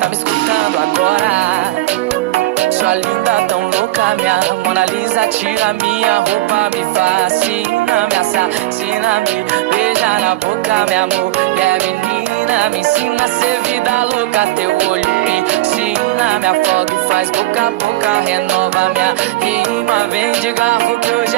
tá me escutando agora. Sua linda, tão louca, minha Mona Lisa. Tira minha roupa, me fascina, me assassina, me beija na boca, minha mulher menina. Me ensina a ser vida louca, teu olho me ensina. Me afoga e faz boca a boca, renova minha rima. Vem de garfo que hoje